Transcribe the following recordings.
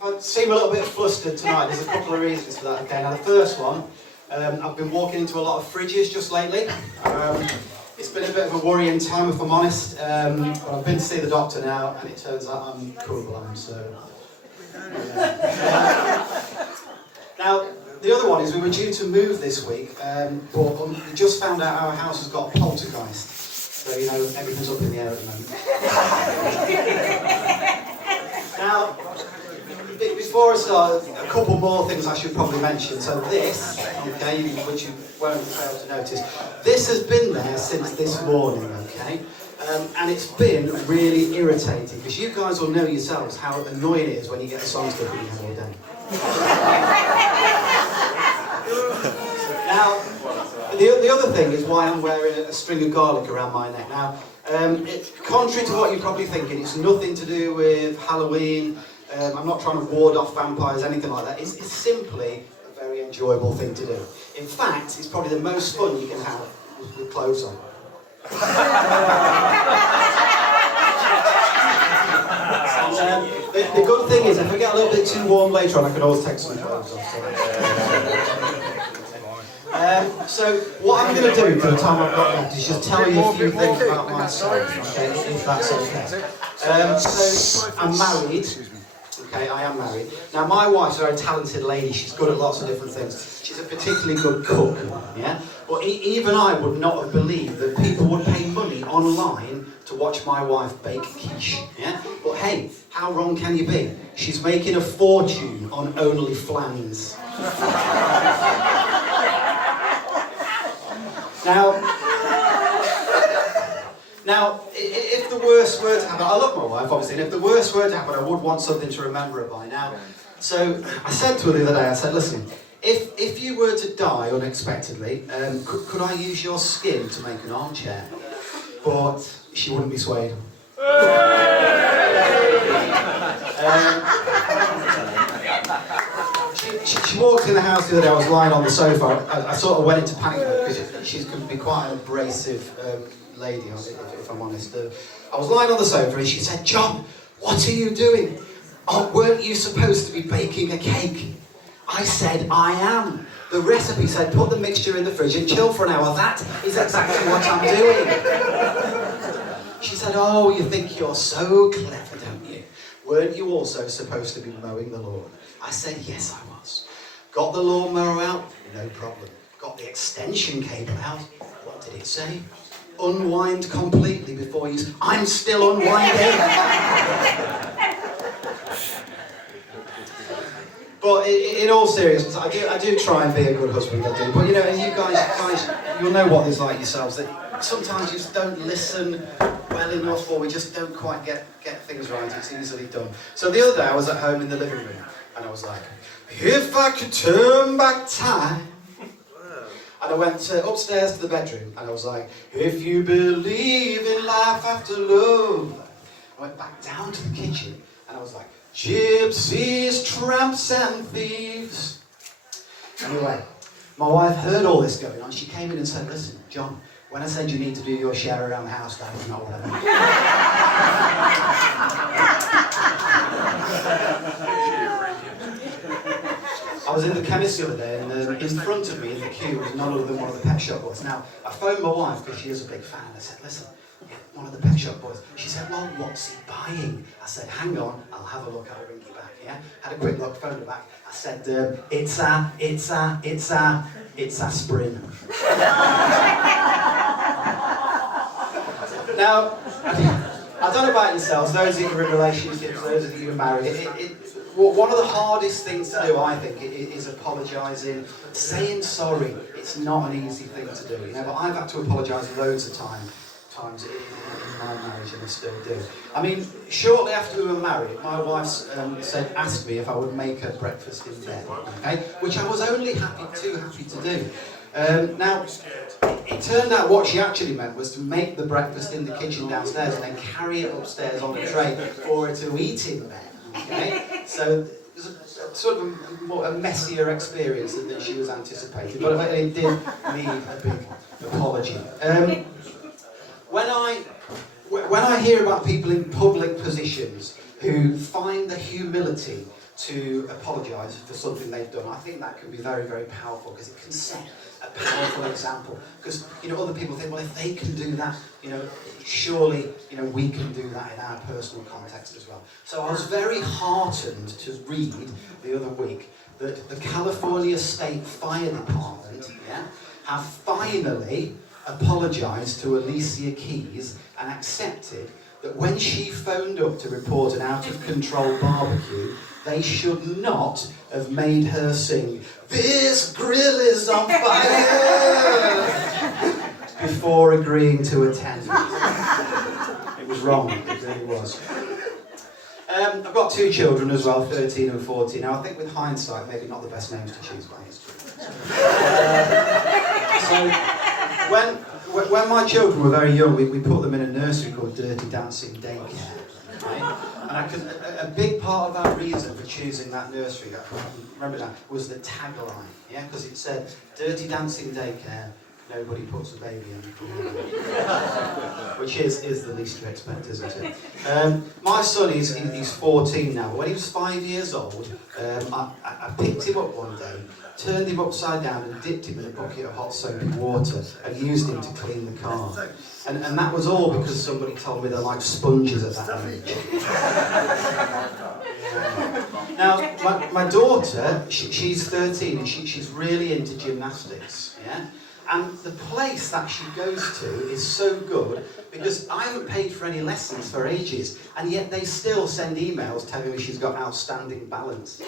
I seem a little bit flustered tonight. There's a couple of reasons for that. Okay, now the first one, I've been walking into a lot of fridges just lately. It's been a bit of a worrying time, if I'm honest. But I've been to see the doctor now, and it turns out I'm colorblind. So, now the other one is we were due to move this week, but we just found out our house has got a poltergeist. So you know everything's up in the air at the moment. Now, before I start, a couple more things I should probably mention. So this, okay, which you won't fail to notice, this has been there since this morning, okay? And it's been really irritating, because you guys will know yourselves how annoying it is when you get a song stuck in your head all day. Now, the other thing is why I'm wearing a string of garlic around my neck. Now, contrary to what you're probably thinking, it's nothing to do with Halloween. I'm not trying to ward off vampires, anything like that. It's simply a very enjoyable thing to do. In fact, it's probably the most fun you can have with clothes on. The good thing is, if I get a little bit too warm later on, I can always take some clothes off. So what I'm going to do for the time I've got left is just tell you a few things about myself, okay, if that's okay. So I'm married. Okay, I am married. Now, my wife's a very talented lady. She's good at lots of different things. She's a particularly good cook, yeah? But even I would not have believed that people would pay money online to watch my wife bake quiche, yeah? But hey, how wrong can you be? She's making a fortune on OnlyFlans. Now, if the worst were to happen, I love my wife, obviously, and if the worst were to happen, I would want something to remember her by now. So, I said to her the other day, I said, listen, if you were to die unexpectedly, could I use your skin to make an armchair? But she wouldn't be swayed. She walked in the house the other day, I was lying on the sofa, I sort of went into panic mode, because she can be quite an abrasive lady, if I'm honest. I was lying on the sofa and she said, John, what are you doing? Oh, weren't you supposed to be baking a cake? I said, I am. The recipe said, put the mixture in the fridge and chill for an hour. That is exactly what I'm doing. She said, oh, you think you're so clever, don't you? Weren't you also supposed to be mowing the lawn? I said, yes, I was. Got the lawnmower out? No problem. Got the extension cable out? What did it say? Unwind completely before you... I'm still unwinding! But in all seriousness, I do try and be a good husband, I do. But you know, and you guys, you'll know what it's like yourselves, that sometimes you just don't listen well enough, or we just don't quite get things right. It's easily done. So the other day I was at home in the living room, and I was like, if I could turn back time. And I went upstairs to the bedroom, and I was like, if you believe in life after love. I went back down to the kitchen, and I was like, gypsies, tramps and thieves. Anyway, my wife heard all this going on. She came in and said, listen, John, when I said you need to do your share around the house, that is not what I meant. I was in the chemist the other day, and in front of me in the queue was none other than one of the Pet Shop Boys. Now, I phoned my wife because she is a big fan, and I said, listen, one of the Pet Shop Boys. She said, well, what's he buying? I said, hang on, I'll have a look, I'll ring you back, yeah? Had a quick look, phoned her back. I said, it's aspirin. Now, I don't know about yourselves, those of you who are in relationships, those of you who are married, one of the hardest things to do, I think, is apologising, saying sorry. It's not an easy thing to do, you know, but I've had to apologise loads of times in my marriage, and I still do. I mean, shortly after we were married, my wife asked me if I would make her breakfast in bed, okay? Which I was only too happy to do. Now, it turned out what she actually meant was to make the breakfast in the kitchen downstairs and then carry it upstairs on a tray for her to eat in bed, okay? So it was a sort of a messier experience than she was anticipating, but it did need a big apology. When I hear about people in public positions who find the humility to apologise for something they've done. I think that can be very, very powerful because it can set a powerful example. Because, you know, other people think, well, if they can do that, you know, surely, you know, we can do that in our personal context as well. So I was very heartened to read the other week that the California State Fire Department, have finally apologised to Alicia Keys and accepted that when she phoned up to report an out-of-control barbecue, they should not have made her sing, "This grill is on fire," before agreeing to attend. It was wrong, it really was. I've got two children as well, 13 and 14. Now I think with hindsight, maybe not the best names to choose by history. So when my children were very young, we put them in a nursery called Dirty Dancing Daycare. Right? And a big part of our reason for choosing that nursery, I remember that, was the tagline, because it said, "Dirty Dancing Daycare, nobody puts a baby in." Which is the least you expect, isn't it? My son, he's 14 now, but when he was 5 years old, I picked him up one day, turned him upside down and dipped him in a bucket of hot soapy water and used him to clean the car. And that was all because somebody told me they're like sponges at that age. Now, my daughter, she's 13 and she's really into gymnastics, And the place that she goes to is so good because I haven't paid for any lessons for ages, and yet they still send emails telling me she's got outstanding balance.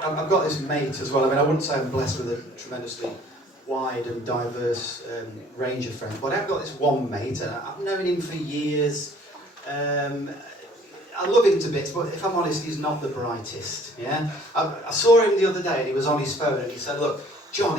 I've got this mate as well. I mean, I wouldn't say I'm blessed with a tremendously wide and diverse range of friends, but I've got this one mate, and I've known him for years. I love him to bits, but if I'm honest, he's not the brightest, I saw him the other day and he was on his phone and he said, "Look, John,